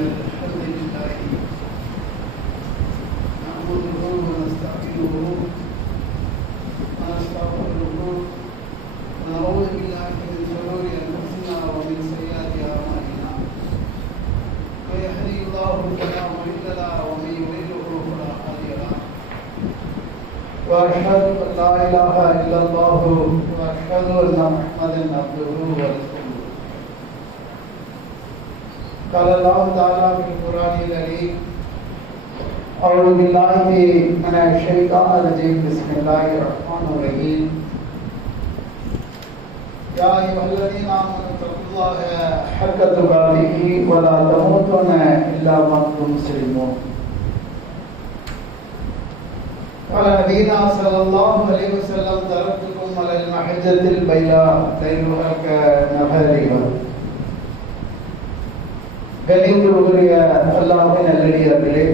الحمد لله نحمده ونستعينه ونستغفره ونعوذ بالله من شرور انفسنا ومن سيئات اعمالنا من يهده الله فلا مضل له ومن يضلل فلا هادي له واشهد ان لا اله الا الله واشهد ان محمدا عبده ورسوله. قال الله تعالى في القرآن الكريم أعوذ بالله من الشيطان الرجيم بسم الله الرحمن الرحيم يا أيها الذين آمنوا اتقوا الله حق تقاته ولا تموتن إلا وأنتم مسلمون. قال نبينا صلى الله عليه وسلم تركتكم على المحجة البيضاء ليلها كنهارها. கண்ணியத்திற்குரிய அல்லாஹ்வின் நல்லடியார்களே,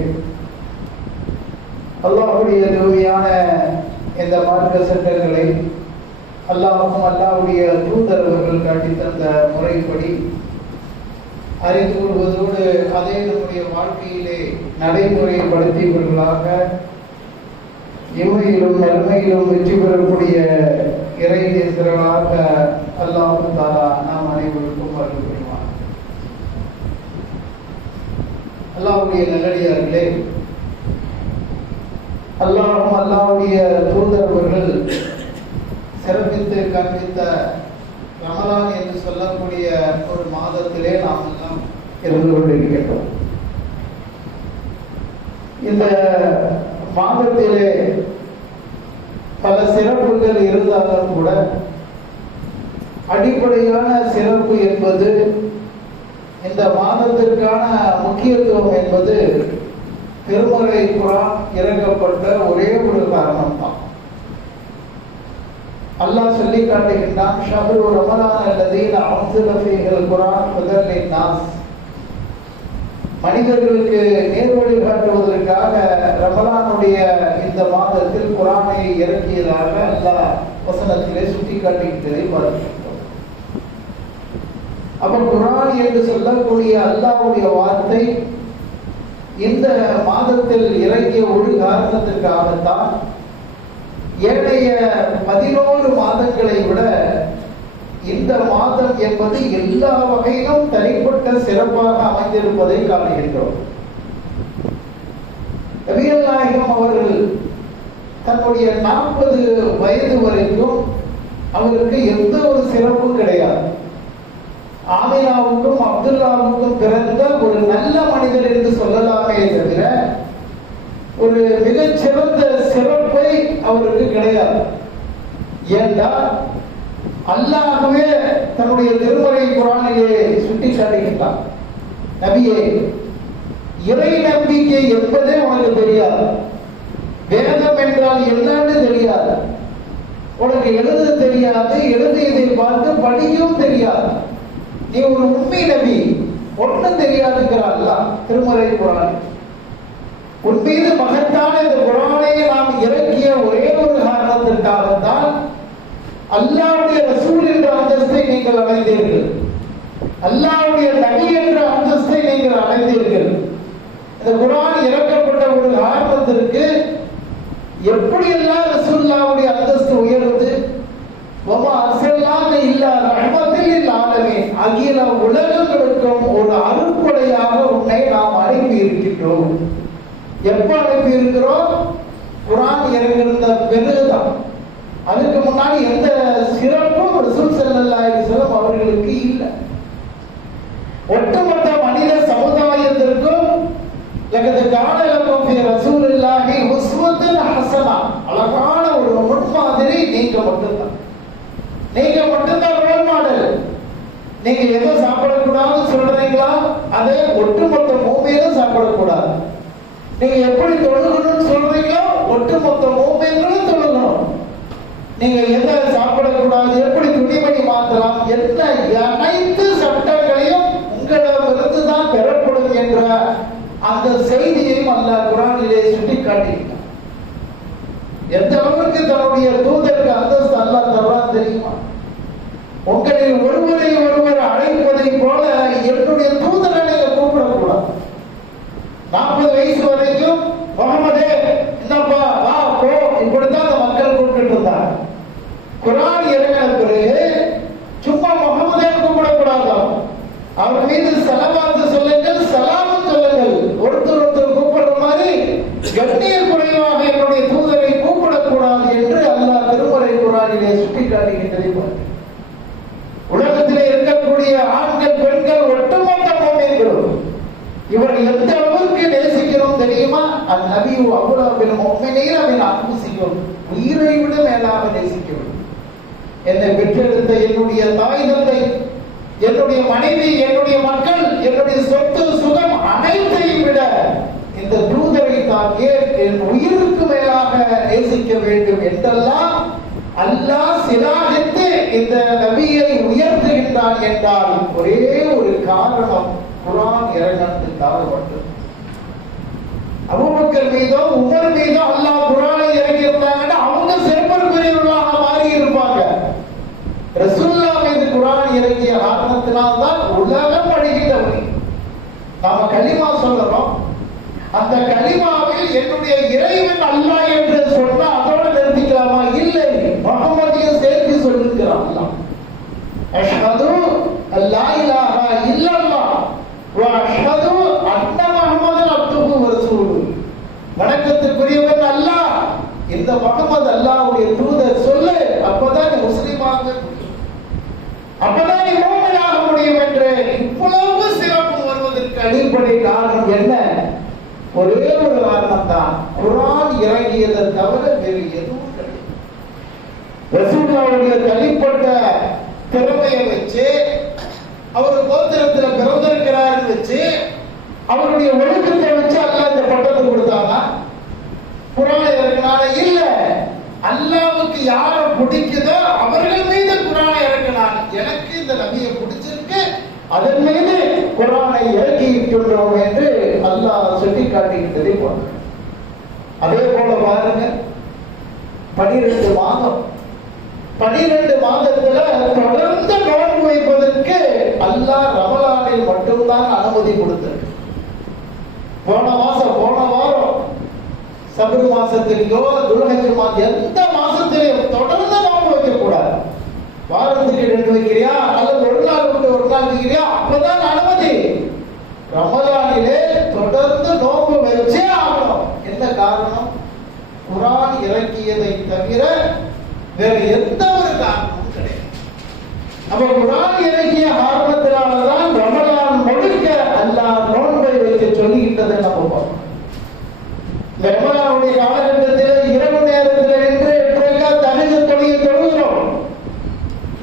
அல்லாஹ்வுடைய தூய்மையான இந்த மார்க்க சட்டங்களை அல்லாஹ்வும் அல்லாஹ்வுடைய தூதரவர்கள் காட்டித் தந்த முறைப்படி அறிந்து கொள்வதோடு அதை நம்முடைய வாழ்க்கையிலே நடைமுறைப்படுத்தியவர்களாக இம்மையிலும் மறுமையிலும் வெற்றி பெறக்கூடிய இறை நேசர்களாக அல்லாஹ் தஆலா நாம் அனைவருக்கும் அருள் புரிவார். அல்லாஹ்வுடைய நல்லடியார்களே, அல்லாஹ்வும் அல்லாஹ்வுடைய தூதரவர்கள் சிறப்பித்து காண்பித்த ரமலான் என்று சொல்லக்கூடிய ஒரு மாதத்திலே நாம் எல்லாம் இருந்து கொண்டிருக்கின்றோம். இந்த மாதத்திலே பல சிறப்புகள் இருந்தாலும் கூட அடிப்படையான சிறப்பு என்பது, இந்த மாதத்திற்கான முக்கியத்துவம் என்பது திருமறை குர்ஆன் இறக்கப்பட்ட ஒரே ஒரு காரணம் தான். அல்லாஹ் சொல்லி காட்டுகின்றான், ஷஹ்ரு ரமலான் அல்லதீன உன்ஸில ஃபீஹில் குர்ஆன் ஹுதல் லின்னாஸ். மனிதர்களுக்கு நேர்வழி காட்டுவதற்காக ரமலானுடைய இந்த மாதத்தில் குர்ஆனை இறக்கியதாக அல்லாஹ் வசனத்திலே சுட்டி காட்டுகின்றதை பார்க்கிறோம். அப்ப குர்ஆன் என்று சொல்லக்கூடிய அல்லாஹ்வுடைய வார்த்தை இந்த மாதத்தில் இறங்கிய ஒரு காரணத்திற்காகத்தான் ஏனைய 11 மாதங்களை விட இந்த மாதம் என்பது எல்லா வகையிலும் தனிப்பட்ட சிறப்பாக அமைந்திருப்பதை காணுகின்றோம். நபிகள் நாயகம் அவர்கள் தன்னுடைய 40 வயது வரைக்கும் அவருக்கு எந்த ஒரு சிறப்பும் கிடையாது. ஆமினாவுக்கும் அப்துல்லாவுக்கும் பிறந்த ஒரு நல்ல மனிதர் என்று சொல்லலாமே தவிர ஒரு மிகச்சிறந்த சிறப்பை அவருக்கு கிடையாது. ஏனென்றால் அல்லாஹ்வே தன்னுடைய திருமறை குர்ஆனிலே சுட்டி காட்டுகின்றான், நபியே, இறை நம்பிக்கை என்பதே உனக்கு தெரியாது, வேதம் என்றால் என்னன்னு தெரியாது, உனக்கு எழுத தெரியாது, எழுதியதை பார்த்து படிக்கவும் தெரியாது, நீ ஒரு உண்மை நபி, ஒன்றும் தெரியாதுங்கிறாள் திருமறை குர்ஆன். உன் மீது மகத்தான இந்த குர்ஆனை நாம் இறக்கிய ஒரே ஒரு காரணத்திற்காகத்தான் அல்லாஹ்வுடைய ரசூல் என்ற அந்தஸ்தை நீங்கள் அடைந்தீர்கள், அல்லாஹ்வுடைய நபி என்ற அந்தஸ்தை நீங்கள் அடைந்தீர்கள். இந்த குர்ஆன் இறக்கப்பட்ட ஒரு காரணத்திற்கு எப்படியெல்லாம் ரசூலுல்லாஹ்வுடைய அந்தஸ்து உயர்ந்தது. வமா அர்ஸல்னாக இல்லா ரஹ்மத்தல் லில் ஆலமீன், அகில உலகங்களுக்கும் ஒரு அருட்கொடையாக உன்னை நாம் அனுப்பி இருக்கின்றோம். எப்ப அனுப்பி இருக்கிறோம்? குர்ஆன் இறங்கியிருந்த பிறகுதான். அதுக்கு முன்னாடி எந்த சிறப்பும் ரசூல் ஸல்லல்லாஹு அலைஹி வஸல்லம் அவர்களுக்கு இல்லை. ஒட்டுமொத்த மனித சமுதாயத்திற்கும் லகத் கான லகும் ஃபீ ரசூலில்லாஹி உஸ்வத்துன் ஹஸனா, அழகான ஒரு முன்மாதிரி நீங்க மட்டும்தான். நீங்க மட்டும்தான் ரோல் மாடல். நீங்க எதை சாப்பிடக்கூடாதுன்னு சொல்றீங்களா, அதை ஒட்டுமொத்த மூமியிலும் சாப்பிடக்கூடாது. நீங்க எப்படி தொழுகணும்னு சொல்றீங்களோ ஒட்டுமொத்த மூமியிலும் தொழுகணும். நீங்க எதை சாப்பிடக்கூடாது, எப்படி துணிமணி மாற்றலாம், என்ன அனைத்து சட்டங்களையும் உங்களிடமிருந்து தான் பெறப்படும் என்ற அந்த செய்தியையும் அல்லாஹ் குர்ஆனிலே சுட்டி காட்டுகிறார். எந்த அளவுக்கு தன்னுடைய தூதருக்கு அந்தஸ்து அல்லாஹ் தர்றான் தெரியுமா? உங்களில் ஒருவரை ஒருவர் அழைப்பதை போல என்னுடைய தூதரை நீங்க கூப்பிடக்கூடாது. அவர்கள் எந்த அளவுக்கு நேசிக்கிறோம் தெரியுமா? அந்நபியு அவ்வளவு முஃமினீன மின் அன்ஃபுஸிஹிம், உயிரை விட மேலாக நேசிக்கிறோம். என்னை பெற்றெடுத்த என்னுடைய தாய் தந்தை, என்னுடைய மனைவி, என்னுடைய மக்கள், என்னுடைய சொத்து சுகம் அனைத்தையும் விட இந்த தூதரை தான் ஏன் என் உயிருக்கு மேலாக நேசிக்க வேண்டும் என்றெல்லாம் அல்லாஹ் சிலாகித்து இந்த நபியை உயர்த்துகின்றான் என்றால் ஒரே ஒரு காரணம், குர்ஆன் இறங்கினதுக்காக மட்டும். அபூபக்கர் மீதோ உமர் மீதோ அல்லாஹ் குர்ஆனை இறக்கியிருந்தாங்கன்னா அவங்க சிறப்புக்குரியவர்களாக மாறி இருப்பாங்க. ரசூலுல்லாஹ் மீது குர்ஆன் இறங்கிய காரணத்தினால் தான் உலகம் அழிகின்றவரை. நாம கலிமா சொல்றோம், அந்த கலிமாவில் என்னுடைய இறைவன் அல்லாஹ் என்று சொன்னா அதோட நிறுத்திக்கலாமா? இல்லை, முஹம்மதையும் சேர்த்து சொல்லுகிறான் அல்லாஹ். அஷ்ஹது அல்லா இலாஹா இல்லல்லாஹ் வ அஷ்ஹது அன்ன முஹம்மதன் அப்துஹு வ ரசூலுஹு. வணக்கத்துக்குரியவன் அல்லாஹ், இந்த முஹம்மது அல்லாஹ்வுடைய தூதர் சொல்லு, அப்பதான் நீ முஸ்லிமாக முடியும், அப்பதான் நீ மூமினாக முடியும் என்று இவ்வளவு சிறப்பு வருவதற்கு அடிப்படை காரணம் என்ன? ஒரே ஒரு காரணம் தான், குர்ஆன் இறங்கியதை தவிர வேறு எதுவும் கிடையாது. ரசூலுல்லாஹ்வுடைய தனிப்பட்ட திறமையை வச்சு, அவர் கோத்திரத்தில் பிறந்திருக்கிறார் வச்சு, அவருடைய ஒழுக்கத்தை வச்சு அல்லாஹ் இந்த பட்டத்தை கொடுத்தாங்க. குர்ஆன் இறங்கினால இல்ல, அல்லாஹ்வுக்கு யாரை பிடிக்குதோ அவர்கள் மீது குர்ஆனை இறக்கினான். எனக்கு இந்த நபியை பிடிச்சிருக்கு, அதன் மீது குர்ஆனை இறக்கி இருக்கின்றோம் என்று அல்லாஹ் சொல்லி காட்டுகின்றதை போல. அதே போல பாருங்க, 12 மாதம், 12 மாதத்துல தொடர்ந்து நோன்பு வைப்பதற்கு அல்லாஹ் ரமலானில் மட்டும்தான் அனுமதி கொடுத்திருக்கு. போன வாரம் சபர் மாசத்திலேயோ துல்ஹஜ் மாதம் எந்த மாசத்திலேயும் தொடர்ந்து நோன்பு வைக்க கூடாது. வாரத்துக்கு 2 வைக்கிறியா அல்லது ஒரு நாள் விட்டு ஒரு நாள் வைக்கிறியா, அப்பதான் அனுமதி. ரமலானிலே தொடர்ந்து நோன்பு வச்சே ஆகணும். என்ன காரணம்? குர்ஆன் இறக்கியதை தவிர வேற எந்த ஒரு காரணமும் கிடையாது. அப்ப குர்ஆன் இறக்கிய காரணத்தினால்தான் ரமலான் முழுக்க அல்லாஹ் நோன்பை வைக்க சொல்லுகின்றதை நம்ம பார்ப்போம். ரமலானுடைய காலகட்டத்தில் இரவு நேரத்தில் நின்று 8 ரக்காத் தஹஜ்ஜத் தொழுகிறோம்.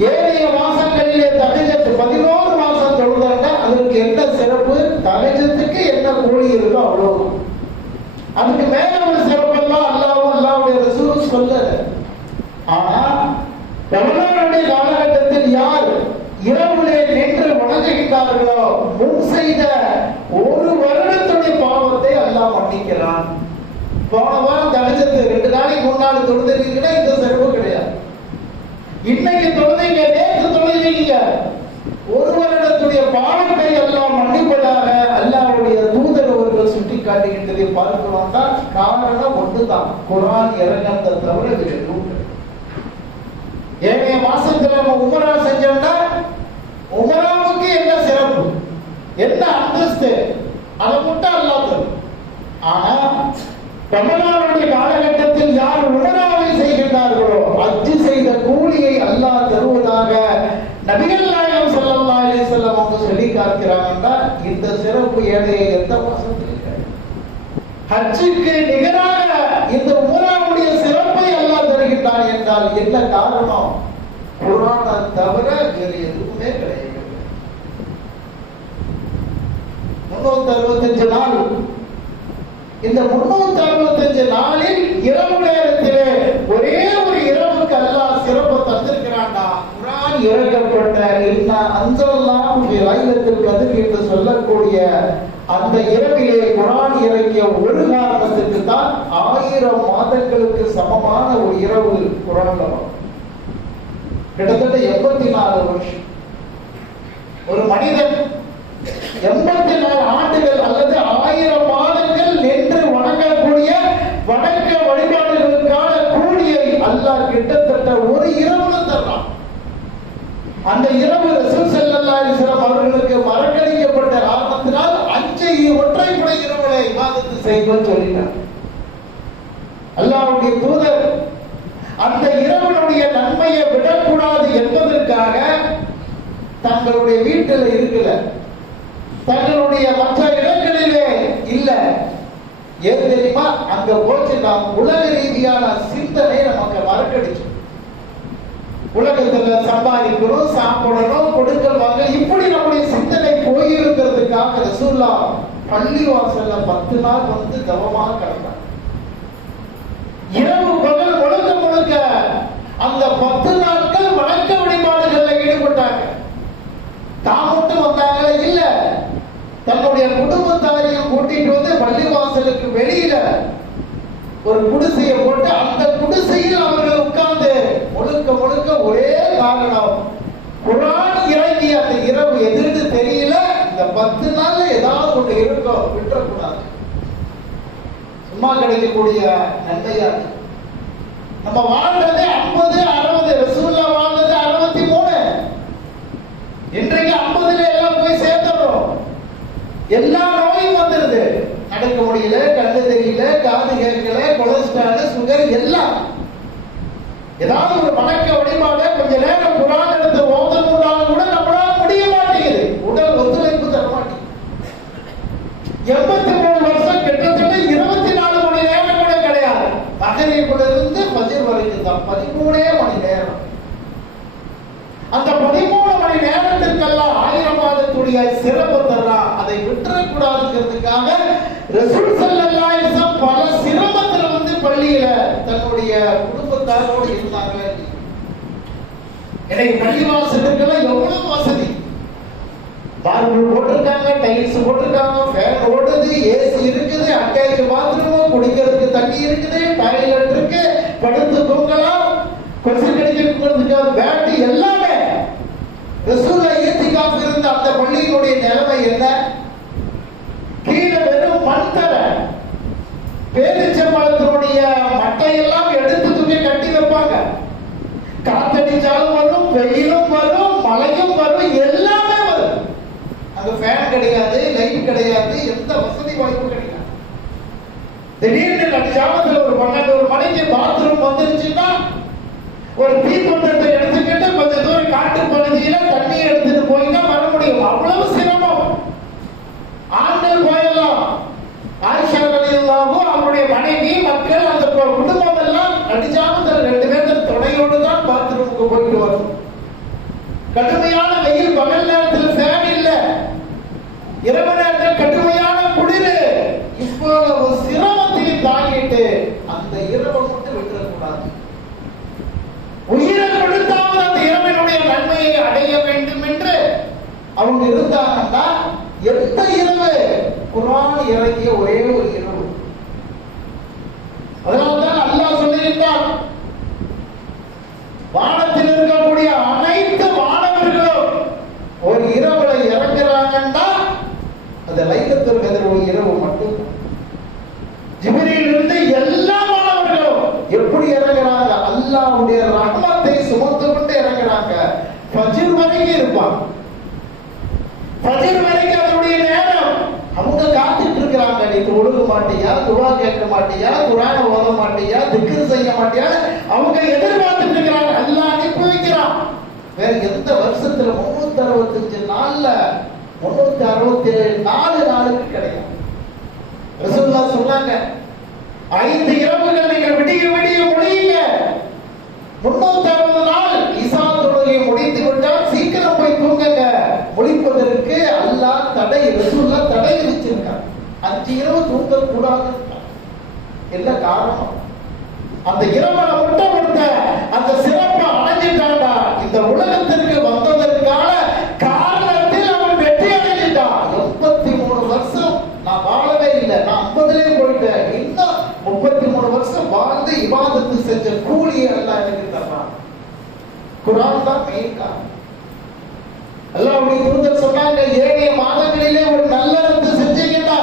ஏனைய மாசங்களிலே தஹஜ்ஜத் 11 மாசம் தொழுதாங்க, அதற்கு என்ன சிறப்பு? தஹஜ்ஜத்துக்கு என்ன கூலி இருக்கோ அவ்வளவுதான். அதுக்கு மேல ஒரு சிறப்பெல்லாம் அல்லாஹ்வுடைய ரசூல் சொல்லல. ஆனா ரமலானுடைய காலகட்டத்தில் யார் இரவுலே நின்று வணங்குகின்றார்களோ முன் செய்த ஒரு வருடத்துடைய பாவத்தை அல்லாஹ் மன்னிக்கிறான். போன வாரம் தஹஜ்ஜத் 2 நாளைக்கு முன்னாடி தொழுதிருக்கீங்கன்னா இந்த சிறப்பு கிடையாது. இன்னைக்கு தொழுதீங்க, நேற்று தொழுதீங்க, ஒரு வருடத்துடைய பாவத்தை எல்லாம் மன்னிப்பதாக அல்லாஹ்வுடைய தூதர் அவர்கள் சுட்டி காட்டுகின்றதை பார்க்கிறோம். தான் காரணம் ஒன்றுதான், குர்ஆன் இறங்கினதை தவிர வேறு எதுவும் கிடையாது. ஏனைய மாசத்துல நம்ம உம்ரா செஞ்சோம்னா உம்ராவுக்கு என்ன சிறப்பு, என்ன அந்தஸ்து, அதை மட்டும் அல்லாஹ் தரும். ஆனா ரமலானுடைய காலகட்டத்தில் யார் உம்ராவை செய்கின்றார்களோ ஹஜ் செய்த கூலியை அல்லாஹ் தருவதாக நபிகள் நாயகம் ஸல்லல்லாஹு அலைஹி வஸல்லம் அவங்க சொல்லி காட்டுகிறாங்கன்னா இந்த சிறப்பு ஏனைய எந்த மாசத்திலும் கிடையாது. ஹஜ்ஜுக்கு நிகராக இந்த உம்ராவுடைய சிறப்பை அல்லாஹ் தருகின்றான் என்றால் என்ன காரணம்? குர்ஆனை தவிர வேறு எதுவுமே கிடையாது. 365 நாள், இந்த 365 நாளில் இரவு நேரத்திலே ஒரே ஒரு இரவுக்கு அல்லாஹ் சிறப்பு தந்திருக்கிறான்டா. குர்ஆன் இறக்கப்பட்ட இன்னா அன்ஸல்னாஹு ஃபீ லைலத்தில் கத்ர் என்று சொல்லக்கூடிய அந்த இரவிலே குர்ஆன் இறங்கிய ஒரு காரணத்துக்கு தான் 1000 மாதங்களுக்கு சமமான ஒரு இரவு குர்ஆன்ல வரும். கிட்டத்தட்ட 84 வருஷம். ஒரு மனிதன் 84 ஆண்டுகள் அல்லது 1000 மாதங்கள் நின்று வணங்கக்கூடிய வணக்க வழிபாடுகளுக்கான கூலியை அல்லாஹ் கிட்டத்தட்ட ஒரு இரவுல தர்றான். அந்த இரவு ரசூல் ஸல்லல்லாஹு அலைஹி வஸல்லம் அவர்களுக்கு மறக்கடிக்கப்பட்ட காரணத்தினால் 5 ஒற்றைப்படை இரவுகளை இபாதத்து செய்யும்படி சொல்லினார். அல்லாஹ்வுடைய தூதர் அந்த இரவுடைய நன்மையை விடக்கூடாது என்பதற்காக தங்களுடைய வீட்டில் இருக்கல, தங்களுடைய மற்ற இடங்களிலே ஏன் தெரியுமா? அங்க போச்சு நாம் உலக ரீதியான சிந்தனை நமக்கு மறக்கடிச்சு. உலகத்துல சம்பாதிக்கணும், சாப்பிடணும், கொடுக்கல் வாங்க, இப்படி நம்முடைய சிந்தனை போயிருக்கிறதுக்காக ரசூலுல்லாஹ் பள்ளிவாசல்ல 10 நாள் வந்து தவமாக கிடந்தார். இரவு பகல் முழுக்க முழுக்க அந்த 10 நாட்கள் வணக்க வழிபாடுகள்ல ஈடுபட்டாங்க. தான் மட்டும் வந்தாங்க இல்ல, தன்னுடைய குடும்பத்தாரையும் கூட்டிட்டு வந்து பள்ளிவாசலுக்கு வெளியில ஒரு குடிசையை போட்டு அந்த குடிசையில் அவர்கள் உட்கார்ந்து முழுக்க முழுக்க ஒரே காரணம், குர்ஆன் இறங்கி அந்த இரவு எதிர்த்து தெரியல, இந்த 10 நாள்ல ஏதாவது ஒன்று இருக்கும், விட்டுறக்கூடாது. சும்மா கிடைக்கக்கூடிய நன்மையா நம்ம வாழ்றது 50 60, ரசூலுல்லாஹ் வாழ்ந்தது 63. இன்றைக்கு 50ல எல்லாம் போய் சேர்ந்துடுறோம். எல்லா நோயும் வந்துருது. நடக்க முடியல, கண்ணு தெரியல, காது கேட்கல, கொலஸ்ட்ரால், சுகர் எல்லாம். ஏதாவது ஒரு வணக்க வழிபாடு கொஞ்ச நேரம் குர்ஆன் எடுத்து ஓதணும்னாலும் கூட நம்மளால முடிய மாட்டேங்குது. உடல் ஒத்துழைப்பு தர மாட்டேங்குது. 83 வருஷம் கிட்டத்தட்ட 24 மணி நேரம் கூட கிடையாது. மகரிபில இருந்து ஃபஜ்ர் வரைக்கும் தான் 13 மணி நேரம். அந்த 13 மணி நேரத்திற்கெல்லாம் 1000 மாதத்துடைய சிறப்பு தரலாம். அதை விட்டுறக்கூடாதுங்கிறதுக்காக ரசூல் ஸல்லல்லாஹு அலைஹி வஸல்லம் பல சிரமத்துல வந்து பள்ளியில தன்னுடைய குடும்பத்தாரோடு இருந்தாங்க. எனக்கு பள்ளிவாசலுக்கெல்லாம் எவ்வளவு வசதி, மார்பிள் போட்டிருக்காங்க, டைல்ஸ் போட்டிருக்காங்க, ஃபேன் ஓடுது, ஏசி இருக்குது, அட்டாச் பாத்ரூம், குடிக்கிறதுக்கு தண்ணி இருக்குது, டாய்லெட் இருக்கு, படுத்து தூங்கலாம், கொசு கடிக்கிறதுக்கு பேட், எல்லாமே. ரசூலுல்லாஹ் இத்திகாஃப் இருந்த அந்த பள்ளியினுடைய நிலைமை என்ன? கீழே வெறும் மண் தர, பேரிச்சம்பழத்தினுடைய மட்டையெல்லாம் எடுத்து தூக்கி கட்டி வைப்பாங்க. காத்தடிச்சாலும் வரும், வெயிலும் வரும், மழையும் வரும், எல்லாமே வரும். அங்க ஃபேன் கிடையாது, லைட் கிடையாது, எந்த வசதி வாய்ப்பும் கிடையாது. திடீர்னு நடுச்சாமத்துல ஒரு 12 மணிக்கு பாத்ரூம் வந்துருச்சுன்னா ஒரு தீப்பந்தத்தை எடுத்துக்கிட்டு கொஞ்ச தூரம் காட்டு பகுதியில தண்ணி எடுத்துட்டு போய் தான் வர முடியும். அவ்வளவு சிரமம். ஆண்கள் போயெல்லாம் ஆயிஷா ரலியல்லாஹு அவருடைய மனைவி, மக்கள், அந்த குடும்பம் எல்லாம் நடுச்சாமத்துல 2 பேரும் துணையோடு தான் பாத்ரூமுக்கு போயிட்டு வரும். கடுமையான வெயில், பகல் நேரத்தில் ஃபேன் இல்ல, இரவு நேரத்தில் கடுமையான குளிர். இவ்வளவு சிரமத்தையும் தாங்கிட்டு அந்த இரவை மட்டும் விட்டுறக்கூடாது. உயிரை கொடுத்தாவது அந்த இரவினுடைய நன்மையை அடைய வேண்டும் என்று அவங்க இருந்தாங்கன்னா, எந்த இரவு? குர்ஆன் இறங்கிய ஒரே ஒரு இரவு. அதனால்தான் அல்லாஹ் சொல்லியிருந்தார், வானத்தில் இருக்கக்கூடிய அனைத்து வானவர்களும் ஒரு இரவுல இறங்குறாங்கன்னா அந்த லைலத்துல் கத்ர் ஒரு இரவு மட்டும். ஜிப்ரீல் இருந்து எல்லா மாணவர்களும் எப்படி இறங்குறாங்க? அல்லாஹ்வுடைய ரஹ்மத்தை சுமந்து கொண்டு இறங்குறாங்க. ஃபஜ்ர் வரைக்கும் இருப்பாங்க. ஃபஜ்ர் வரைக்கும் அதனுடைய நேரம். அவங்க காத்துட்டு இருக்கிறாங்க. நீ தொழுக மாட்டியா, துஆ கேட்க மாட்டியா, குர்ஆனை ஓத மாட்டியா, திக்ர் செய்ய மாட்டியா? அவங்க எதிர்பார்த்துட்டு இருக்கிறாங்க. அல்லாஹ் அனுப்பி வைக்கிறான். வேற எந்த வருஷத்துல 365 நாள்ல 364 நாளுக்கு கிடையாது. ரசூலுல்லாஹ் சொன்னாங்க, 5 இரவுகள் நீங்கள் விடிய விடிய முடியுங்க. 360 நாள் இசா தொழுகை முடித்து விட்டால் சீக்கிரம் போய் தூங்குங்க. முடிப்பதற்கு அல்லாஹ் தடை, ரசூலுல்லாஹ் தடை விதிச்சிருக்காங்க. 5 இரவு தூங்க கூடாது. என்ன காரணம்? அந்த இரவை மட்டும் கொடுத்த அந்த சிறப்பை அடைஞ்சிட்டாண்டா, இந்த உலகத்திற்கு வந்ததற்கான காரணத்தில் அவன் வெற்றி அடைஞ்சிட்டான். 83 வருஷம் நான் வாழவே இல்லை, நான் 50லே போயிட்டேன். இன்னும் 33 வருஷம் வாழ்ந்து இபாதத்து செஞ்ச கூலியை அல்லாஹ் எனக்கு தர்றான். குர்ஆன் தான் மெயின் காரணம். அல்லாஹ்வுடைய தூதர் சொன்னாங்க, ஏனைய மாதங்களிலே ஒரு நல்லறத்தை செஞ்சீங்கன்னா,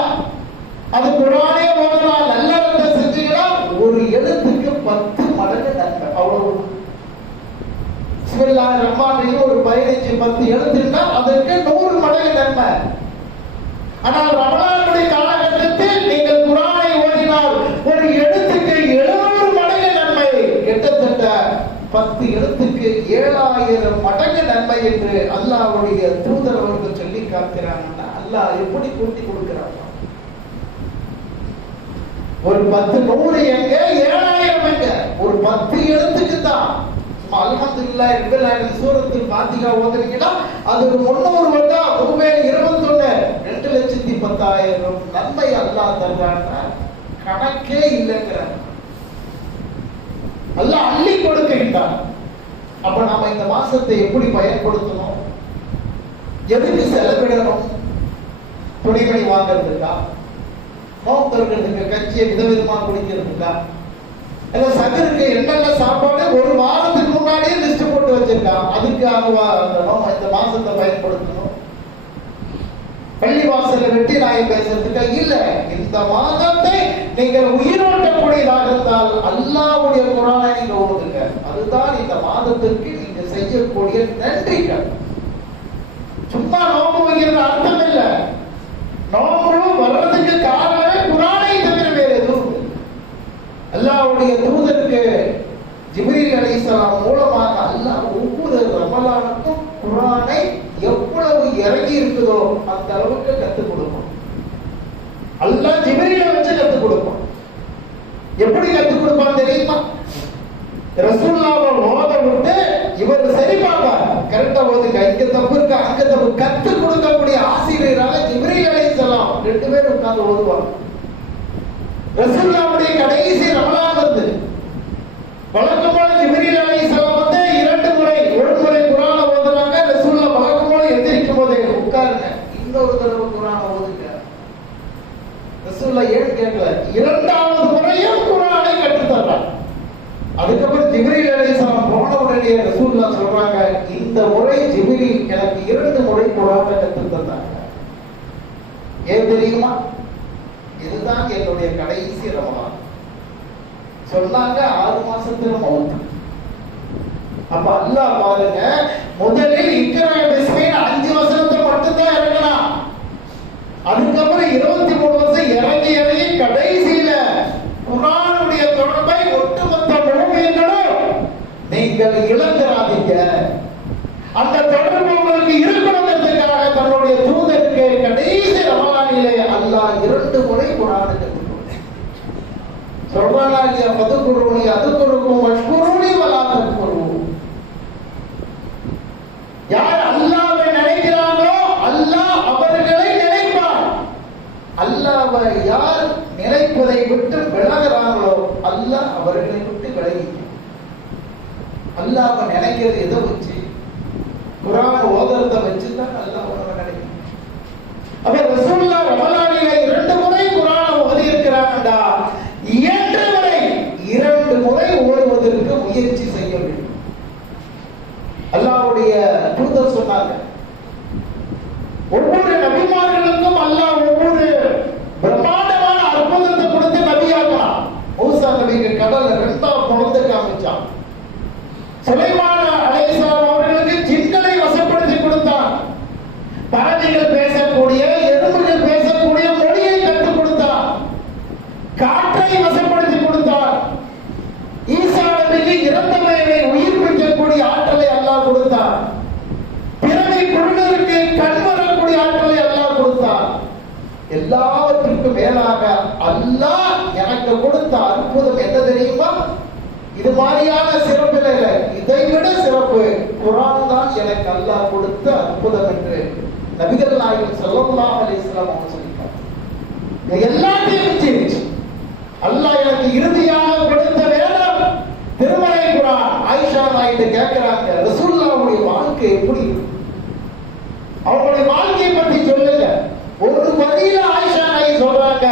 அது குர்ஆனே ஓதுனா நல்லறத்தை செஞ்சீங்கன்னா ஒரு எழுத்துக்கு 10 மடங்கு நன்மை. அவ்வளவு. பிஸ்மில்லாஹிர் ரஹ்மானிர் ரஹீம் ஒரு 15 10 எழுத்துன்னா அதற்கு 100 மடங்கு நன்மை. ஆனால் ரமலானுடைய காலகட்டத்தில் நீங்கள் குர்ஆனை ஓதினால் ஒரு எழுத்துக்கு 700 மடங்கு நன்மை. கிட்டத்தட்ட 10 எழுத்துக்கு 7000 மடங்கு நன்மை என்று அல்லாஹ்வுடைய தூதர் அவர்கள் சொல்லி காட்டுகிறாங்கன்னா, அல்லாஹ் எப்படி கூட்டி கொடுக்கிறார்? ஒரு 10 100 எங்க 7000 எங்க ஒரு 10 எழுத்துக்கு தான். அல்ஹம்துலில்லாஹ் ரப்பில் ஆலமீன் சூரத்துல் ஃபாத்திஹா ஓதுறீங்கன்னா அது ஒரு 300 வந்தா 21 2,10,000 நன்மை அல்லாஹ் தருவான்னா கணக்கே இல்லைங்கிறார். அல்லாஹ் அள்ளி கொடுக்கின்றான். அப்ப நாம இந்த மாசத்தை எப்படி பயன்படுத்தணும்? எதுக்கு செலவிடணும்? துணிமணி வாங்குறதுக்கா, நோம்பு இருக்கிறதுக்கு, கஞ்சியை விதவிதமா குடிக்கிறதுக்கா, இல்ல சகருக்கு என்னென்ன சாப்பாடு ஒரு வாரத்துக்கு முன்னாடியே லிஸ்ட் போட்டு வச்சிருக்கான், அதுக்கு இந்த மாசத்தை பயன்படுத்தணும்? பள்ளி வாசல வெட்டி நாய் பேசுறதுக்கா? இல்ல. இந்த மாதத்தை நீங்கள் உயிரோட்டக்கூடியதாக இருந்தால் அல்லாஹ்வுடைய குர்ஆனை நீங்க ஓதுங்க. அதுதான் இந்த மாதத்திற்கு நீங்க செய்யக்கூடிய நன்றிகள். சும்மா நோம்பு வைக்கிறது அர்த்தம் இல்ல. நோம்பு வர்றதுக்கு காரணமே குர்ஆனை தவிர வேற எதுவும் இல்லை. அல்லாஹ்வுடைய தூதருக்கு ஜிப்ரீல் அலைஹிஸ்ஸலாம் மூலமாக அல்லாஹ் ஒவ்வொரு ரமலானுக்கும் குர்ஆனை எவ்வளவு இறங்கி இருக்குதோ அந்த அளவுக்கு கற்றுக் கொடுக்கும். அல்லாஹ் ஜிப்ரீலை வச்சு கற்றுக் கொடுக்கும். எப்படி கற்றுக் கொடுப்பான் தெரியுமா? ரசூலுல்லாஹ்வை ஓத விட்டு இவர் சரி பார்ப்பார், கரெக்டா ஓதுங்க, இங்க தப்பு இருக்கா அங்க தப்பு, கற்றுக் கொடுக்கக்கூடிய ஆசிரியராக ஜிப்ரீல் அலைஹிஸ்ஸலாம் 2 பேரும் உட்கார்ந்து ஓதுவாங்க. ரசூலுல்லாஹ்வுடைய கடைசி ரமலான் வந்து வழக்கமான ஜிப்ரீல் அலைஹிஸ்ஸலாம் வந்து 2 முறை, ஒரு முறை குர்ஆனை ஓதுறாங்க. ரசூலுல்லாஹ் வழக்கமான எந்திரிக்கும் போதே உட்காருங்க, இன்னொரு தடவை குர்ஆனை ஓதுங்க. ரசூலுல்லாஹ் ஏன் கேட்கல, 2வது முறையும் குர்ஆனை கற்றுத் தர்றாங்க. அதுக்கப்புறம் ஜிப்ரீல் அலைஹிஸ்ஸலாம் போன உடனே ரசூலுல்லாஹ் சொல்றாங்க, இந்த முறை ஜிப்ரீல் எனக்கு 2 முறை குர்ஆனை கற்றுத் தந்தாங்க. ஏன் தெரியுமா? இதுதான் என்னுடைய கடைசி ரமலான் சொன்னாங்க. 6 மாசத்துல மௌத். அப்ப அல்லாஹ் பாருங்க, முதலில் இக்ரா பிஸ்மின் 5 வசனத்தை மட்டும் தான் இறங்கலாம். அதுக்கப்புறம் 23 வருஷம் இறங்கி இறங்கி கடைசியில குர்ஆனுடைய தொடர்பை ஒட்டுமொத்த முழுமைகளும் நீங்கள் இழந்துராதீங்க, அந்த தொடர்பு உங்களுக்கு இருக்கணுங்கிறதுக்காக தன்னுடைய தூதருக்கு கடைசி ரமலானிலே அல்லாஹ் 2 முறை குர்ஆனை கற்றுக் கொடுத்தார். சொல்றானா இல்லையா? ஃபதுகுருனி அதுகுருக்கும் வஷ்குருனி வலா தக்ஃபுரு. யார் அல்லாஹ்வை நினைக்கிறாங்களோ அல்லாஹ் அவர்களை நினைப்பார். அல்லாஹ்வை யார் நினைப்பதை விட்டு விலகுறாங்களோ அல்லாஹ் அவர்களை விட்டு விலகிக்கிறார். அல்லாஹ்வை நினைக்கிறது எதை வச்சு? குர்ஆன் ஓதுறத வச்சு தான் அல்லாஹ் அவரை நினைக்கிறார். அப்ப ரசூலுல்லாஹ் ரமலானிலே 2 முறை குர்ஆனை ஓதி இருக்கிறாங்கடா, இயன்ற வரை 2 முறை ஓதுவதற்கு முயற்சி செய்ய வேண்டும். அல்லாஹ்வுடைய தூதர் சொன்னாங்க, ஒவ்வொரு நபிமார்களுக்கும் அல்லாஹ் ஒவ்வொரு பிரம்மாண்டமான அற்புதத்தை கொடுத்து நபியாக்கலாம். மூசா நபிக்கு கடல்ல 2ஆ பொளந்து காமிச்சான். சுலைமான் அலைஹிஸ்ஸலாம் அவர்களுக்கு ஜின்களை வசப்படுத்தி கொடுத்தான். பறவைகள் பேசக்கூடிய, எறும்புகள் பேசக்கூடிய மொழியை கற்றுக் கொடுத்தான். காற்றை வசப்படுத்தி கொடுத்தான். ஈசா நபிக்கு இறந்தவரை உயிர்ப்பிக்கக்கூடிய ஆற்றலை அல்லாஹ் கொடுத்தான். பிறவி குருடருக்கு கண் வரக்கூடிய ஆற்றலை அல்லாஹ் கொடுத்தான். எல்லாவற்றுக்கும் மேலாக அல்லாஹ் எனக்கு கொடுத்த அற்புதம் என்ன தெரியுமா? இது மாதிரியான சிறப்பு இல்லை, இதை விட சிறப்பு குர்ஆன் தான் எனக்கு அல்லாஹ் கொடுத்த அற்புதம் என்று நபிகள் நாயகம் ஸல்லல்லாஹு அலைஹி வஸல்லம் அவங்க சொல்லிட்டாங்க. எல்லாத்தையும் வச்சு அல்லாஹ் எனக்கு இறுதியாக கொடுத்த வேதம் திருமறை குர்ஆன். ஆயிஷா நாயிட்ட கேட்கிறாங்க, ரசூலுல்லாஹ்வுடைய வாழ்க்கை எப்படி இருக்கு? அவங்களுடைய வாழ்க்கையை பற்றி சொல்லுங்க. ஒரு வரியில ஆயிஷா நாயகி சொல்றாங்க,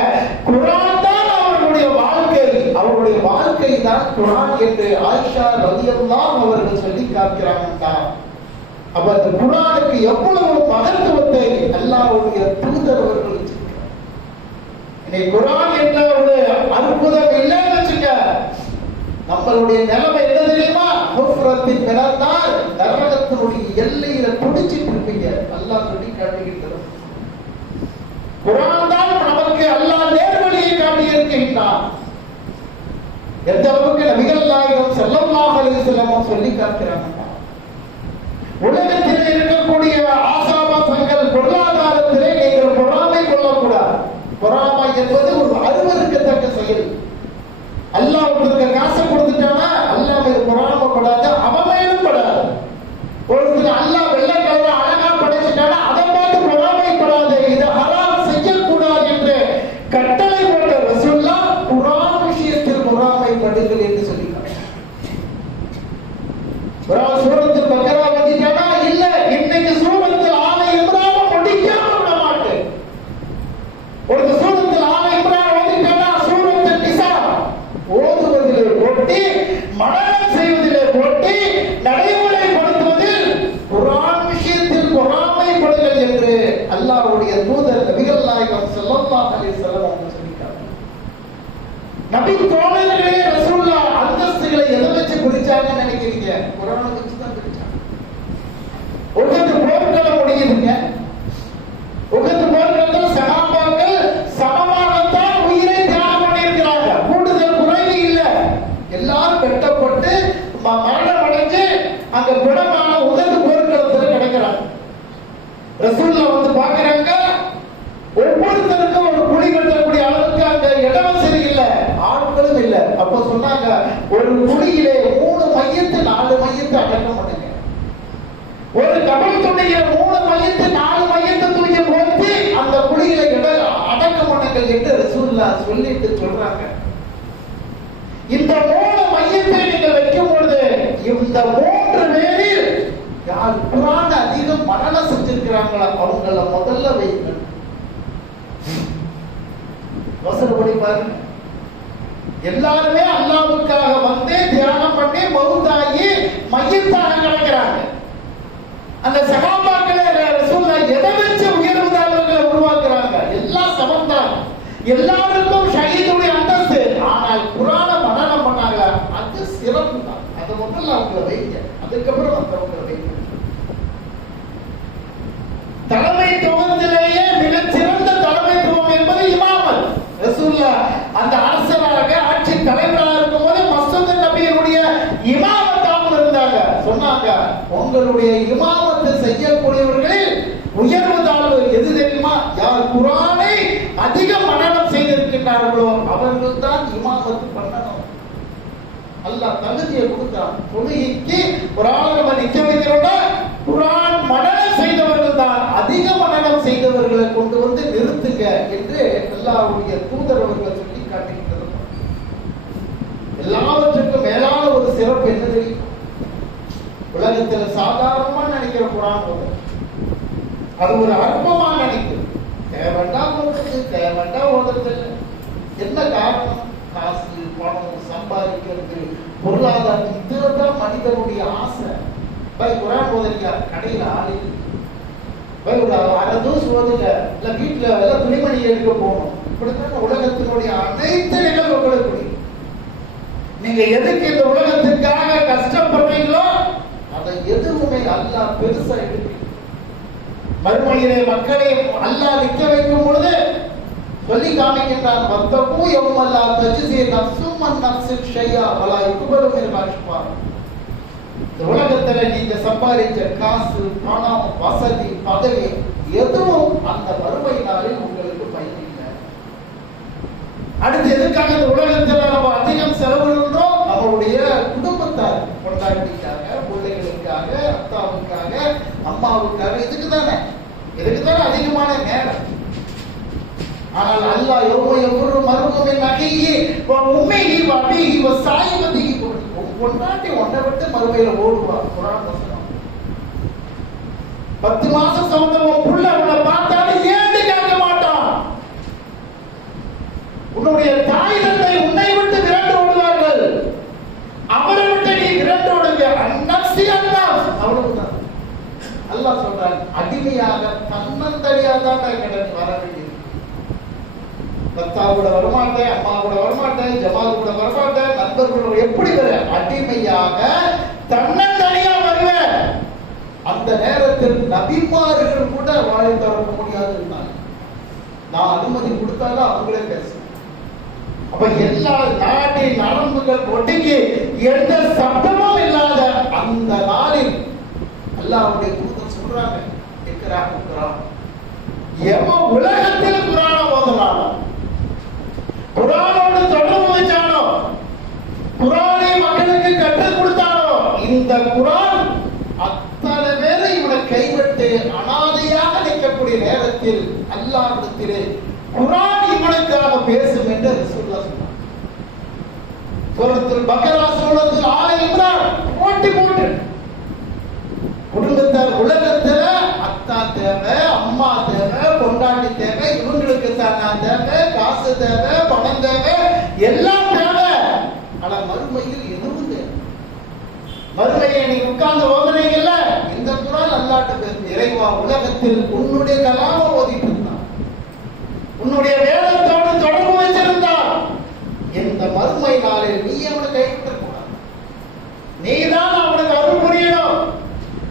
குர்ஆன் தான் அவர்களுடைய வாழ்க்கை, அவருடைய வாழ்க்கை தான் குர்ஆன் என்று ஆயிஷா ரலியல்லாஹு அவர்கள் சொல்லி காட்டுறாங்கடா. அப்ப அந்த குர்ஆனுக்கு எவ்வளவு மகத்துவத்தை அல்லாஹ்வுடைய தூதர் அவர்கள் வச்சிருக்காங்க. இன்னைக்கு குர்ஆன் என்ற ஒரு அற்புதம் இல்லைன்னு வச்சுக்க, நம்மளுடைய நிலைமை என்ன தெரியுமா? ஹுஃப்ரத்தின் மினன்னார், நரகத்தினுடைய எல்லையில துடிச்சிட்டு இருப்பீங்க. அல்லாஹ் சொல்லி காட்டுகின்றார். குர்ஆன் தான் நமக்கு அல்லாஹ் நேர்வழியை காட்டி இருக்கின்றான். எந்த அளவுக்கு நபிகள் நாயகம் ஸல்லல்லாஹு அலைஹி வஸல்லம் சொல்லி காட்டுறாங்க. உலகத்திலே இருக்கக்கூடிய ஆசாபாசங்கள் பொருளாதாரத்திலே நீங்கள் பொறாமை கொள்ளக்கூடாது. பொறாமை என்பது ஒரு அருவருக்கத்தக்க செயல். அல்லாஹ் உங்களுக்கு காசை கொடுத்துட்டானா அல்லாஹ் மீது பொறாமப்படாது, அவன் மேலும் படாது. ஒருத்தர் அல்லாஹ் வெள்ளை கலர அழகா படைச்சிட்டானா அதை பார்த்து பொறாமைப்படாது. இது ஹராம் செய்யக்கூடாது என்று கட்டளை போட்ட ரசூலுல்லாஹ் குர்ஆன் விஷயத்தில் பொறாமைப்படுங்கள் என்று சொல்லிட்டார். சூரத்துல் பக்ரா வந்துட்டானா இல்ல இன்னைக்கு சூரத்துல் ஆல இம்ரான் முடிக்காம விட மாட்டேன். ஒரு சூரத்துல் ஆல இம்ரான் வந்துட்டானா சூரத்துல் நிசா ஓதுவதிலே போட்டி, மனனம் செய்வதிலே போட்டி, நடைமுறைப்படுத்துவதில் குர்ஆன் விஷயத்தில் பொறாமைப்படுங்கள் என்று அல்லாஹ்வுடைய தூதர் நபிகள் நாயகம் ஸல்லல்லாஹு அலைஹி வஸல்லம் அவங்க சொல்லிட்டாங்க. நபி தோழர்களே ரசூலுல்லாஹ் அந்தஸ்துகளை எதை வச்சு குறிச்சாங்கன்னு நினைக்கிறீங்க? குர்ஆனை வச்சு தான் குறிச்சாங்க. உஹது போர்க்களம் முடியுதுங்க. உஹது போர்க்களத்தில் சஹாபாக்கள் சமமாகத்தான் உயிரை தியாகம் பண்ணியிருக்கிறாங்க. கூடுதல் குறைவு இல்ல. எல்லாரும் வெட்டப்பட்டு மரணம் அடைஞ்சு அங்க குணமான உஹது போர்க்களத்தில் கிடைக்கிறாங்க. ரசூலுல்லாஹ் வந்து பார்க்கறாங்க, ஒவ்வொருத்தருக்கும் ஒரு குழி வெட்டக்கூடிய அளவுக்கு அங்க இடம் வசதி இல்ல, ஆட்களும் இல்ல. அப்ப சொன்னாங்க, ஒரு குழியிலே 3 மையத்து 4 மையத்து அடக்கம் பண்ணுங்க. ஒரு கபலத்துடைய 3 மையத்து 4 மையத்தை தூக்கி போட்டு அந்த குழியில அடக்கம் பண்ணுங்கள் என்று ரசூலுல்லாஹ் சொல்லிட்டு சொல்றாங்க. இந்த 3 மையத்தை நீங்க வைக்கும் பொழுது இந்த 3 பேரில் யார் குர்ஆன் அதிகம் மனனம் செஞ்சிருக்கிறாங்களோ அவங்கள முதல்ல வைங்க. வசனப்படி பாருங்க, எல்லாருமே அல்லாஹ்வுக்காக வந்து தியானம் பண்ணி மௌத்தாகி மையத்தாக கிடக்கிறாங்க. அந்த சஹாபாக்களே ரசூலுல்லாஹ் எதை வச்சு உயர்வுதாரர்களை உருவாக்குறாங்க? எல்லாம் சமந்தான், எல்லாருக்கும் ஷஹீதுடைய அந்தஸ்து. ஆனால் குர்ஆனை மனனம் பண்ணாங்க, அது சிறப்பு தான். அதை முதல்ல அவங்களை வைங்க, அதுக்கப்புறம் மற்றவங்களை வைங்க. தலைமைத்துவத்திலேயே மிகச்சிறந்த தலைமைத்துவம் என்பது இமாமத். ரசூலுல்லாஹ் அந்த அரசராக ஆட்சி தலைவராக இருக்கும்போது மஸ்ஊத் நபியுடைய இமாமத்தாக இருந்தாங்க. சொன்னாங்க, உங்களுடைய இமாமத்தை செய்யக்கூடியவர்களில் உயர்வு தாழ்வு எது தெரியுமா? யார் குர்ஆனை அதிக மனனம் செய்திருக்கிறார்களோ அவர்கள் தான் இமாமத்து பண்ணணும். அல்லாஹ் தகுதியை கொடுத்தான். தொழுகைக்கு ஒரு ஆளை நம்ம நிக்க வைக்கிறோம்னா குர்ஆன் மனனம் செய்தவர்கள் தான், அதிக மனனம் செய்தவர்களை கொண்டு வந்து நிறுத்துங்க என்று அல்லாஹ்வுடைய தூதர் அவர்கள் சொல்லி காட்டுகின்றது. எல்லாவற்றுக்கும் மேலான ஒரு சிறப்பு என்ன தெரியும்? உலகத்தில் சாதாரணமா நினைக்கிற குர்ஆன் போதும், அது ஒரு அற்பமா நினைக்குது. தேவண்டா போடுறது, தேவண்டா ஓடுறது. என்ன காரணம்? காசு, பணம், சம்பாதிக்கிறது, பொருளாதாரம், இதுதான் மனிதனுடைய ஆசை. குர்ஆன் ஓதுறீங்க, கடையில ஆளு ஒரு அரை தூசு ஓதுங்க, இல்ல வீட்டுல எல்லாம் துணிமணி எடுக்க போகணும். இப்படித்தான் உலகத்தினுடைய அனைத்து நிகழ்வுகளும். நீங்க எதுக்கு இந்த உலகத்திற்காக கஷ்டப்படுறீங்களோ அதை எதுவுமே அல்லாஹ் பெருசா எடுக்க. மறுமையிலே மக்களை அல்லாஹ் நிக்க வைக்கும் பொழுது சொல்லி காமிக்கின்றான், வத்தகு யௌமல்லா தஜ்ஸி நஃப்ஸும் அன் நஃப்ஸின் ஷைஆ வலா யுக்பலு மின்ஹா ஷஃபா. இந்த உலகத்துல நீங்க சம்பாதிச்ச காசு, பணம், வசதி, பதவி எதுவும் அந்த மறுமை நாளில் உங்களுக்கு பயன் இல்லை. அடுத்து எதுக்காக இந்த உலகத்துல நம்ம அதிகம் செலவிடுறோம்? நம்மளுடைய குடும்பத்தார், பொண்டாட்டிக்காக, பிள்ளைகளுக்காக, அத்தாவுக்காக, அம்மாவுக்காக, இதுக்குதானே அதிகமான நேரம். ஆனால் அல்லாஹ் யௌம மர்ஹூமின் அஹீஹி வ உம்மிஹி வ அபீஹி வ சாயிபதிஹி, பொண்டாட்டி ஒன்றை விட்டு மறுமையில ஓடுவா. குர்ஆன் வசனம். 10 மாசம் சுமந்த உன் புள்ள உன்னை பார்த்தாலும் ஏன்னு கேட்க மாட்டான். உன்னுடைய தாய் தந்தை உன்னை விட்டு விரண்டு ஓடுவார்கள், அவரை விட்டு நீ விரண்டு ஓடுங்க. அந்நப்சி அந்நப்ஸ், அவ்வளவுதான். அல்லாஹ் சொல்றான், அடிமையாக தன்னந்தனியாக தான் கடந்து வர வேண்டியது. பத்தா கூட வரமாட்டேன், அம்மா கூட வரமாட்டேன், ஜமால் கூட வரமாட்டேன், நண்பர்களோட எப்படி வர? அடிமையாக தன்னந்தனியா வருவேன். அந்த நேரத்தில் நபிமார்கள் கூட வாழை திறக்க முடியாது. நான் அனுமதி கொடுத்தாலும் அவங்களே பேசுவேன். அப்ப எல்லா நாட்டின் நரம்புகள் ஒடுங்கி எந்த சத்தமும் இல்லாத அந்த நாளில் அல்லாஹ்வுடைய தூதர் சொல்றாங்க, எக்ரா குர்ஆன். எவன் உலகத்தில் குர்ஆனை ஓதுறானோ பேசும் என்று ரசூலுல்லாஹ் சொன்னார். சூரத்துல் பக்ரா, சூரத்துல் ஆல இம்ரான் போட்டு குடும்பத்தார் உலகத்துல அத்தா தேவை, அம்மா தேவை, பொண்டாட்டி தேவை, இவங்களுக்கு தான் தேவை, காசு தேவை, பணம் தேவை, எல்லாம் தேவை. ஆனா மறுமையில் எதுவும் தேவை. மறுமையை நீங்க உட்கார்ந்து ஓதுனீங்கல்ல, இந்த குரான் அல்லாஹ்ட்ட பேசும். இறைவா, உலகத்தில் உன்னுடைய கலாம ஓதிட்டு இருந்தான், உன்னுடைய வேதத்தோடு தொடர்பு வச்சிருந்தான். இந்த மறுமை நாளில் நீ அவனை கைவிட்ட கூடாது. நீதான் அவனுக்கு அருள் புரியணும்,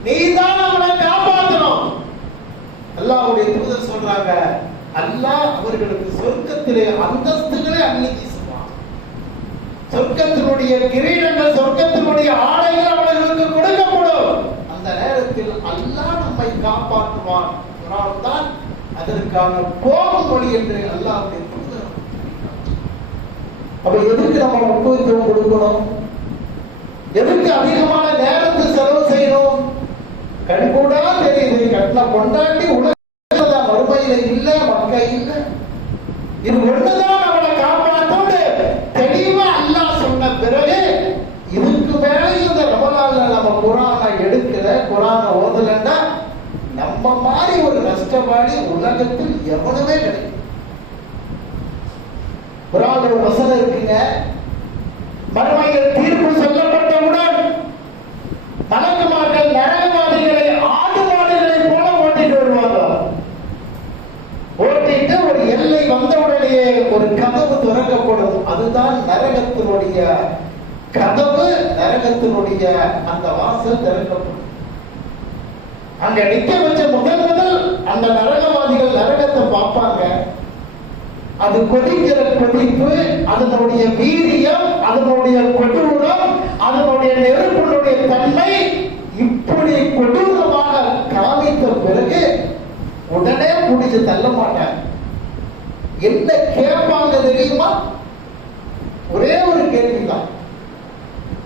நீதான் அவனை காப்பாற்றணும். அல்லாஹ்வுடைய தூதர் சொல்றாங்க, அல்லாஹ் அவர்களுக்கு சொர்க்கத்திலே அந்தஸ்துகளை அள்ளி வீசுவான். சொர்க்கத்தினுடைய கிரீடங்கள், சொர்க்கத்தினுடைய ஆடைகள் அவர்களுக்கு கொடுக்கப்படும். அந்த நேரத்தில் அல்லாஹ் நம்மை காப்பாற்றுவான். குர்ஆன் தான் அதற்கான கோபம் மொழி என்று அல்லாஹ்வுடைய தூதர். அப்ப எதுக்கு நம்ம முக்கியத்துவம் கொடுக்கணும்? எதுக்கு அதிகமான நேரத்தை செலவு செய்யணும்? கண்கூடா தெரியுது, கட்டின கொண்டாட்டி உலக மறுமையில இல்ல, மக்கள் இல்ல. இது ஒண்ணுதான் அவனை காப்பாற்றோடு தெளிவா அல்லாஹ் சொன்ன பிறகு, இதுக்கு மேல இந்த ரமலான்ல நம்ம குர்ஆனை எடுக்கிற, குர்ஆனை ஓதலன்னா நம்ம மாதிரி ஒரு நஷ்டவாளி உலகத்தில் எவனுமே கிடைக்கும். குர்ஆன்ல ஒரு வசனம் இருக்குங்க, மறுமையில் தீர்ப்பு சொல்லப்பட்டவுடன் மலக்குமார்கள் நரகவாதிகளை ஆடு மாடுகளை போல ஓட்டிட்டு வருவாங்க. ஓட்டிட்டு ஒரு எல்லை வந்தவுடனே ஒரு கதவு திறக்கப்படும். அதுதான் நரகத்தினுடைய கதவு, நரகத்தினுடைய அந்த வாசல் திறக்கப்படும். அங்க நிக்க வச்ச முதல் அந்த நரகவாதிகள் நரகத்தை பார்ப்பாங்க. அது கொதிக்கிற கொதிப்பு, அதனுடைய வீரியம், அதனுடைய கொடூரம், அதனுடைய நெருப்பினுடைய தன்மை இப்படி கொடூரமாக காமித்த பிறகு உடனே முடிச்சு தள்ள மாட்டாங்க. என்ன கேட்பாங்க தெரியுமா? ஒரே ஒரு கேள்விதான்,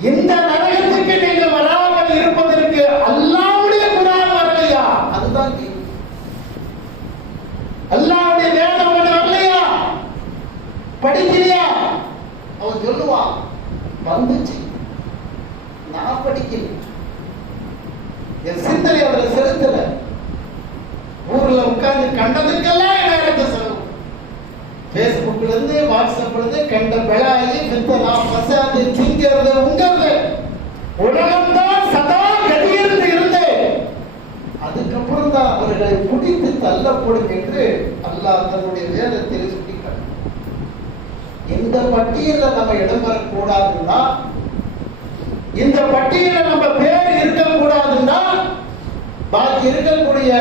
இந்த நரகத்துக்கு நீங்க வராமல் இருப்பதற்கு அல்லாஹ்வுடைய குர்ஆன் வரலையா? அதுதான் கேள்வி. அல்லாஹ்வுடைய வேதம் வரலையா? படிக்கலையா? அவன் சொல்லுவான், வந்துச்சு, நான் படிக்கல, என் சிந்தனை அவரை செலுத்தல. ஊர்ல உட்கார்ந்து கண்டதுக்கெல்லாம் நேரத்தை செலவு. பேஸ்புக்ல இருந்து, வாட்ஸ்அப்ல இருந்து கண்ட பெலாயி, பித்தனா, பசாது, திங்கிறது, உங்கிறது உலகம்தான் சதா கதியிருந்து இருந்து அதுக்கப்புறம் தான் அவர்களை பிடித்து தள்ளப்படும் என்று அல்லாஹ் தன்னுடைய வேதத்தில் சுட்டிக்காட்டு. இந்த பட்டியலில் நம்ம இடம்பெறக்கூடாதுன்னா, இந்த பட்டியலில் நம்ம பேர் இருக்கக்கூடாதுன்னா, பாக்கி இருக்கக்கூடிய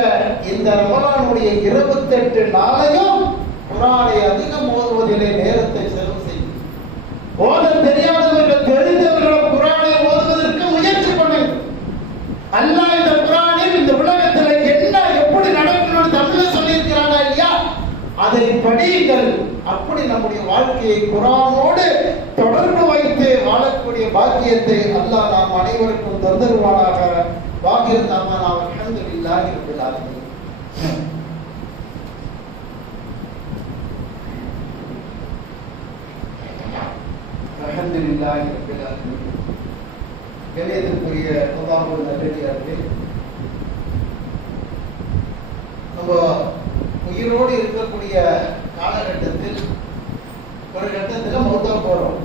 இந்த ரமலானுடைய 28 நாளையும் குர்ஆனை அதிகம் ஓதுவதிலே நேரத்தை செலவு செய்யும். ஓத தெரியாதவர்கள் தெரிந்தவர்களும் குர்ஆனை ஓதுவதற்கு முயற்சி பண்ணுங்க. அல்லாஹ் இந்த குர்ஆனில் இந்த உலகத்தில் என்ன எப்படி நடக்கணும்னு தமிழ்ல சொல்லியிருக்கிறானா இல்லையா, அதை படியுங்கள். அப்படி நம்முடைய வாழ்க்கையை குர்ஆனோடு தொடர்பு வைத்து வாழக்கூடிய பாக்கியத்தை அல்லாஹ் நாம் அனைவருக்கும் தந்தருவானாக. வாகிர் தாமானா அல்ஹம்துலில்லாஹி ரப்பில் ஆலமீன். அல்ஹம்துலில்லாஹி ரப்பில் ஆலமீன். கண்ணியத்திற்குரிய அல்லாஹ்வுடைய நல்லடியார்களே, நம்ம உயிரோடு இருக்கக்கூடிய காலகட்டத்தில் ஒரு கட்டத்தில் மௌத்தா போறோம்.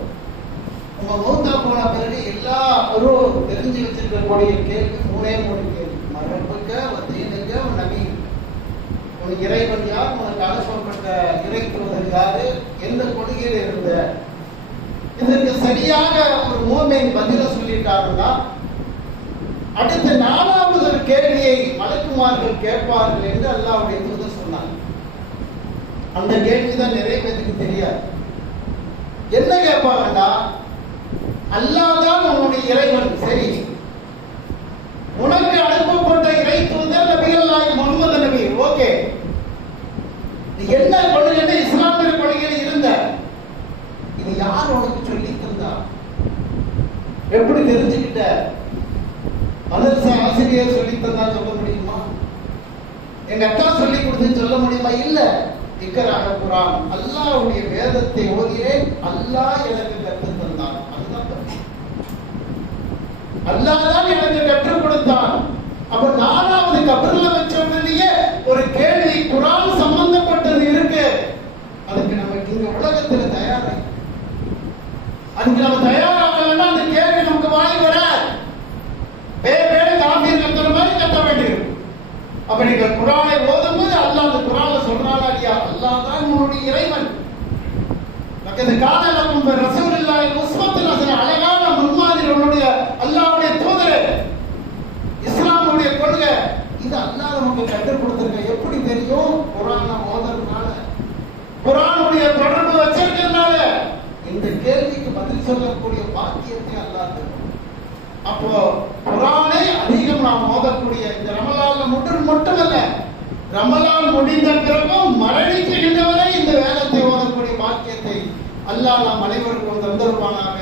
நம்ம மௌத்தா போன பிறகு எல்லாரும் தெரிஞ்சு வச்சிருக்கக்கூடிய கேள்வி 3 கேள்வி. மரபுக்க வந்தீனுக்க நபி, உன் இறைவன் யார், உனக்கு அனுப்பப்பட்ட இறைத்துவதன் யாரு, எந்த கொள்கையில இருந்த. இதற்கு சரியாக ஒரு மூமின் பதில சொல்லிட்டாருன்னா, அடுத்த 4வது ஒரு கேள்வியை மலக்குமார்கள் கேட்பார்கள் என்று அல்லாஹ்வுடைய தூதர் சொன்னாங்க. அந்த கேள்விதான் நிறைய பேருக்கு தெரியாது. என்ன கேட்பாங்கன்னா, அல்லாஹ் தான் உன்னுடைய இறைவன், சரி, உனக்கு அனுப்பப்பட்ட இறை தூதர் நபிகள் நாயகம் முஹம்மது நபி, ஓகே, நீ என்ன கொள்கையில இஸ்லாமிய கொள்கையில் இருந்த, இது யார் உனக்கு சொல்லி தந்தா, எப்படி தெரிஞ்சுக்கிட்ட? மதரசா ஆசிரியர் சொல்லி தந்தா சொல்ல முடியுமா? எங்க அக்கா சொல்லி கொடுத்து சொல்ல முடியுமா? இல்ல, இக்கராக குரான், அல்லாஹ்வுடைய வேதத்தை ஓதினேன், அல்லாஹ் எனக்கு கற்றுத் தந்தான். அதுதான் அல்லாஹ் தான் எனக்கு கற்றுக் கொடுத்தான். அப்ப நாலாவது கபர்ல வச்ச உடனேயே ஒரு கேள்வி குரான் சம்பந்தப்பட்டது இருக்கு. அதுக்கு நமக்கு இந்த உலகத்துல தயாராக, அதுக்கு நம்ம தயாராகலன்னா அந்த கேள்வி நமக்கு வாங்கி வராது. வேற காபீர் கத்துற மாதிரி கத்த வேண்டியிருக்கும். அப்ப நீங்க குரானை ஓதும் போது அல்லாஹ் அந்த குரான்ல சொல்றானா இல்லையா, அல்லாஹ் தான் உன்னுடைய இறைவன். இந்த காலலக்கும் ரசூலுல்லாஹி உஸ்வத்துன் ஹஸனா, அழகான முன்மாதிரி உன்னுடைய அல்லாஹ்வுடைய தூதரே, இஸ்லாமுடைய கொள்கை இது அல்லாஹ் நமக்கு கற்றுக் கொடுத்திருக்க. எப்படி தெரியும்? குரானை ஓதுறதுனால, குரானுடைய தொடர்பு வச்சிருக்கிறதுனால இந்த கேள்விக்கு பதில் சொல்லக்கூடிய பாக்கியத்தை அல்லாஹ் தரும். அப்போ குரானை அதிகம் நாம் ஓதக்கூடிய இந்த ரமலான்ல மட்டுமல்ல, ரமலான் முடிந்த பிறகும் மரணிக்கின்றவரை இந்த வேதத்தை ஓதக்கூடிய பாக்கியத்தை அல்லாஹ் நாம் அனைவருக்கும் தந்தருவானாக.